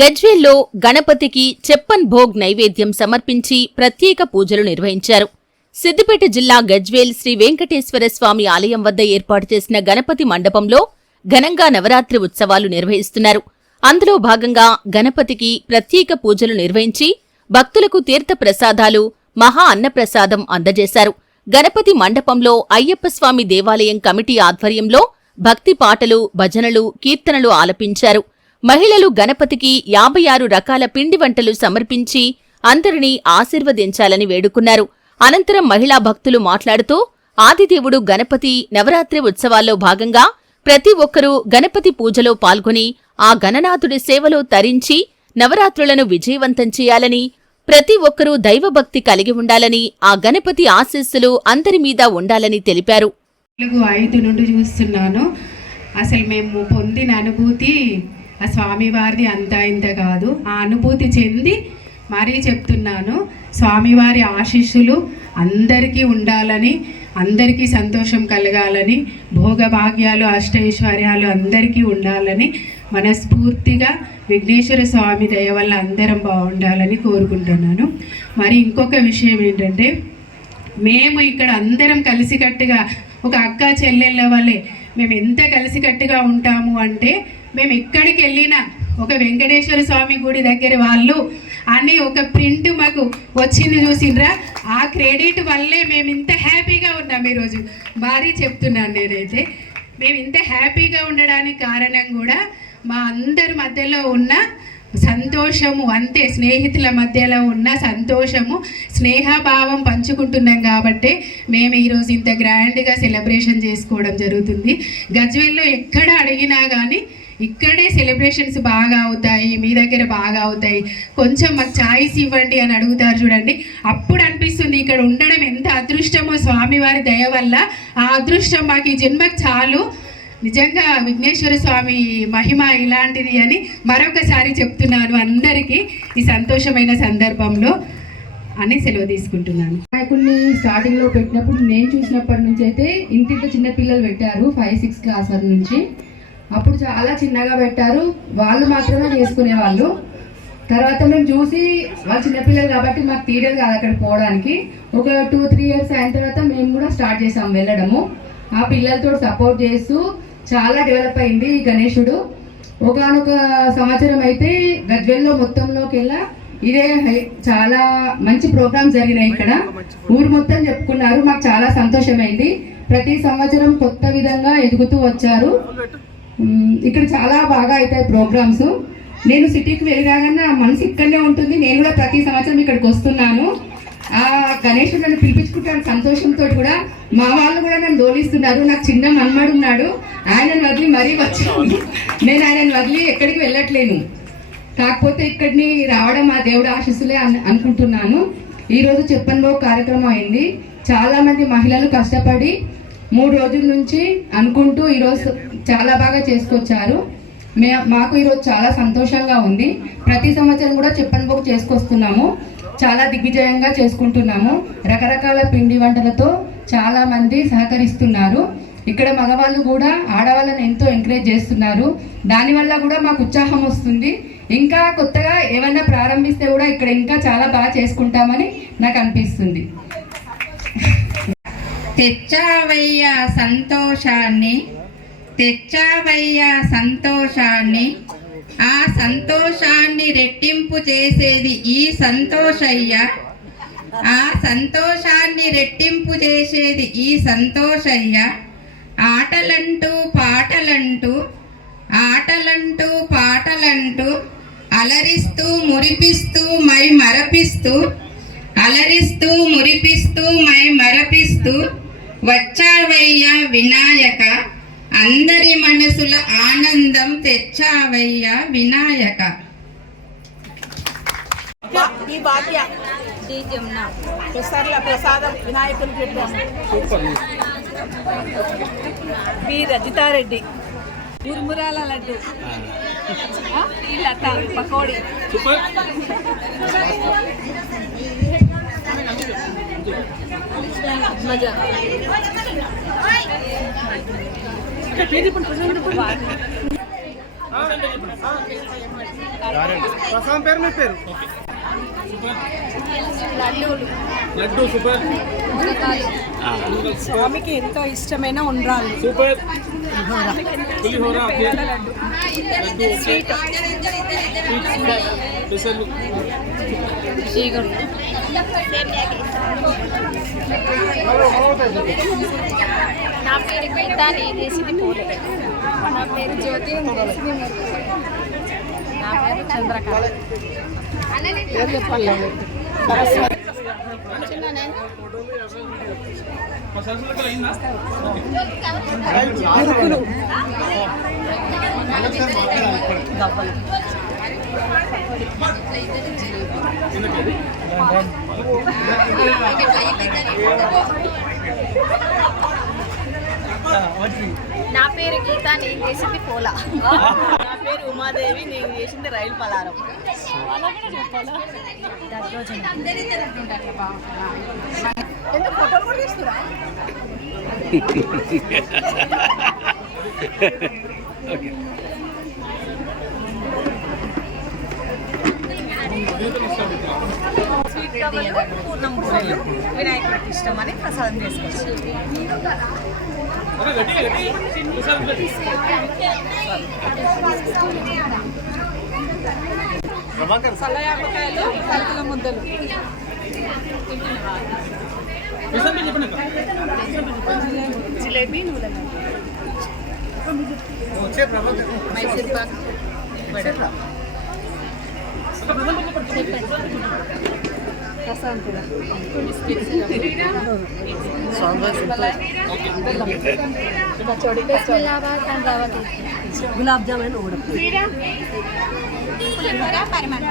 గజ్వేల్లో గణపతికి చెప్పన్ భోగ్ నైవేద్యం సమర్పించి ప్రత్యేక పూజలు నిర్వహించారు. సిద్దిపేట జిల్లా గజ్వేల్ శ్రీ వెంకటేశ్వర స్వామి ఆలయం వద్ద ఏర్పాటు చేసిన గణపతి మండపంలో ఘనంగా నవరాత్రి ఉత్సవాలు నిర్వహిస్తున్నారు. అందులో భాగంగా గణపతికి ప్రత్యేక పూజలు నిర్వహించి భక్తులకు తీర్థ ప్రసాదాలు మహా అన్నప్రసాదం అందజేశారు. గణపతి మండపంలో అయ్యప్ప స్వామి దేవాలయం కమిటీ ఆధ్వర్యంలో భక్తి పాటలు భజనలు కీర్తనలు ఆలపించారు. మహిళలు గణపతికి యాభై ఆరు రకాల పిండి వంటలు సమర్పించి అందరినీ ఆశీర్వదించాలని వేడుకున్నారు. అనంతరం మహిళా భక్తులు మాట్లాడుతూ ఆదిదేవుడు గణపతి నవరాత్రి ఉత్సవాల్లో భాగంగా ప్రతి ఒక్కరూ గణపతి పూజలో పాల్గొని ఆ గణనాథుడి సేవలో తరించి నవరాత్రులను విజయవంతం చేయాలని ప్రతి ఒక్కరూ దైవభక్తి కలిగి ఉండాలని ఆ గణపతి ఆశీస్సులు అందరి మీద ఉండాలని తెలిపారు. ఐదు నుండి చూస్తున్నాను. అసలు మేము పొందిన అనుభూతి ఆ స్వామివారిది అంతా ఇంత కాదు. ఆ అనుభూతి చెంది మరీ చెప్తున్నాను. స్వామివారి ఆశీస్సులు అందరికీ ఉండాలని అందరికీ సంతోషం కలగాలని భోగభాగ్యాలు అష్టైశ్వర్యాలు అందరికీ ఉండాలని మనస్ఫూర్తిగా విఘ్నేశ్వర స్వామి దయ వల్ల అందరం బాగుండాలని కోరుకుంటున్నాను. మరి ఇంకొక విషయం ఏంటంటే మేము ఇక్కడ అందరం కలిసికట్టుగా ఒక అక్క చెల్లెళ్ళ వల్లే మేము ఎంత కలిసికట్టుగా ఉంటాము అంటే మేము ఎక్కడికి వెళ్ళినా ఒక వెంకటేశ్వర స్వామి గుడి దగ్గర వాళ్ళు అని ఒక ప్రింట్ మాకు వచ్చింది చూసిండ్రా ఆ క్రెడిట్ వల్లే మేము ఇంత హ్యాపీగా ఉన్నాం ఈరోజు. భారీ చెప్తున్నాను నేనైతే. మేము ఇంత హ్యాపీగా ఉండడానికి కారణం కూడా మా అందరి మధ్యలో ఉన్న సంతోషము అంతే స్నేహితుల మధ్యలో ఉన్న సంతోషము స్నేహభావం పంచుకుంటున్నాం కాబట్టి మేము ఈరోజు ఇంత గ్రాండ్గా సెలబ్రేషన్ చేసుకోవడం జరుగుతుంది. గజ్వేల్లో ఎక్కడ అడిగినా కానీ ఇక్కడే సెలబ్రేషన్స్ బాగా అవుతాయి మీ దగ్గర బాగా అవుతాయి. కొంచెం మాకు ఛాయిస్ ఇవ్వండి అని అడుగుతారు చూడండి. అప్పుడు అనిపిస్తుంది ఇక్కడ ఉండడం ఎంత అదృష్టమో స్వామివారి దయ వల్ల. ఆ అదృష్టం మాకు ఈ జన్మకు చాలు. నిజంగా విఘ్నేశ్వర స్వామి మహిమ ఇలాంటిది అని మరొకసారి చెప్తున్నాను అందరికీ ఈ సంతోషమైన సందర్భంలో అని సెలవు తీసుకుంటున్నాను. నాయకుడిని స్టార్టింగ్లో పెట్టినప్పుడు నేను చూసినప్పటి నుంచి అయితే ఇంటింత చిన్న పిల్లలు పెట్టారు ఫైవ్ సిక్స్ క్లాస్ వరకు నుంచి. అప్పుడు చాలా చిన్నగా పెట్టారు. వాళ్ళు మాత్రమే చేసుకునే వాళ్ళు తర్వాత మేము చూసి వాళ్ళు చిన్నపిల్లలు కాబట్టి మాకు తీరేది కాదు అక్కడ పోవడానికి. ఒక టూ త్రీ ఇయర్స్ అయిన తర్వాత మేము కూడా స్టార్ట్ చేసాం వెళ్ళడము. ఆ పిల్లలతో సపోర్ట్ చేస్తూ చాలా డెవలప్ అయింది ఈ గణేశుడు ఒకనొక సంవత్సరం అయితే గజ్వెల్లో మొత్తంలోకి వెళ్ళా. ఇదే చాలా మంచి ప్రోగ్రామ్స్ జరిగినాయి ఇక్కడ. ఊరు మొత్తం చెప్పుకున్నారు. మాకు చాలా సంతోషమైంది. ప్రతి సంవత్సరం కొత్త విధంగా ఎదుగుతూ వచ్చారు. ఇక్కడ చాలా బాగా అవుతాయి ప్రోగ్రామ్స్. నేను సిటీకి వెళ్ళగానే మనసు ఇక్కడనే ఉంటుంది. నేను కూడా ప్రతి సంవత్సరం ఇక్కడికి వస్తున్నాను. ఆ గణేష్ నన్ను పిలిపించుకుంటాను సంతోషంతో కూడా. మా వాళ్ళు కూడా నన్ను దోలిస్తున్నారు నాకు చిన్న మన్మడు ఉన్నాడు. ఆయనను వదిలి మరీ వచ్చాను నేను ఆయనను వదిలి ఎక్కడికి వెళ్ళట్లేను. కాకపోతే ఇక్కడిని రావడం మా దేవుడు ఆశీస్సులే అనుకుంటున్నాను. ఈరోజు చెప్పనుకో కార్యక్రమం అయింది. చాలామంది మహిళలు కష్టపడి మూడు రోజుల నుంచి అనుకుంటూ ఈరోజు చాలా బాగా చేసుకొచ్చారు. మే మాకు ఈరోజు చాలా సంతోషంగా ఉంది. ప్రతి సంవత్సరం కూడా చెప్పనుకోకు చేసుకొస్తున్నాము. చాలా దిగ్విజయంగా చేసుకుంటున్నాము. రకరకాల పిండి వంటలతో చాలా మంది సహకరిస్తున్నారు. ఇక్కడ మగవాళ్ళు కూడా ఆడవాళ్ళని ఎంతో ఎంకరేజ్ చేస్తున్నారు. దానివల్ల కూడా మాకు ఉత్సాహం వస్తుంది. ఇంకా కొత్తగా ఏమన్నా ప్రారంభిస్తే కూడా ఇక్కడ ఇంకా చాలా బాగా చేసుకుంటామని నాకు అనిపిస్తుంది. తెచ్చావయ్యా సంతోషాన్ని. తెచ్చావయ్యా సంతోషాన్ని. ఆ సంతోషాన్ని రెట్టింపు చేసేది ఈ సంతోషయ్య. ఆ సంతోషాన్ని రెట్టింపు చేసేది ఈ సంతోషయ్య. ఆటలంటూ పాటలంటూ ఆటలంటూ పాటలంటూ అలరిస్తూ మురిపిస్తూ మై మరపిస్తూ అలరిస్తూ మురిపిస్తూ మై మరపిస్తూ వచ్చావయ్యా వినాయక. అందరి మనసుల ఆనందం తెచ్చావయ్యా వినాయక. ఈ భాగ్య ప్రసార్ల ప్రసాదం వినాయకులు పెట్టాము. బి. రజితారెడ్డి. మురుమురాల లడ్డు. ఈ లత పకోడి. మజా. ప్రసాదం పేరు మీ పేరు? లడ్డు సూపర్. స్వామికి ఎంతో ఇష్టమైన ఉండ్రాళ్ళు. Super. Pulihora. Laddu. Sweet. Special? నా పేరు గీత నేను చేసింది పూలే. నా పేరు జ్యోతి. నా పేరు చంద్రకళ. నేను నా పేరు గీత నేను చేసింది పూల. నా పేరు ఉమాదేవి నేను చేసింది రైలు పలారం. ఎందుకు ఫోటోలు కూడా తీస్తురా? స్వీట్ కవర్లు పూర్ణం బూరెలు వినాయకుడికి ఇష్టం అని ప్రసాదం చేసుకోవచ్చు చల్లయాపకాయలు పలుకుల ముద్దలు. జిలేబీ నూనె మైసూర్ పాక్ గులాబ్ జామున్ కూడా పులిహోర పరిమాణం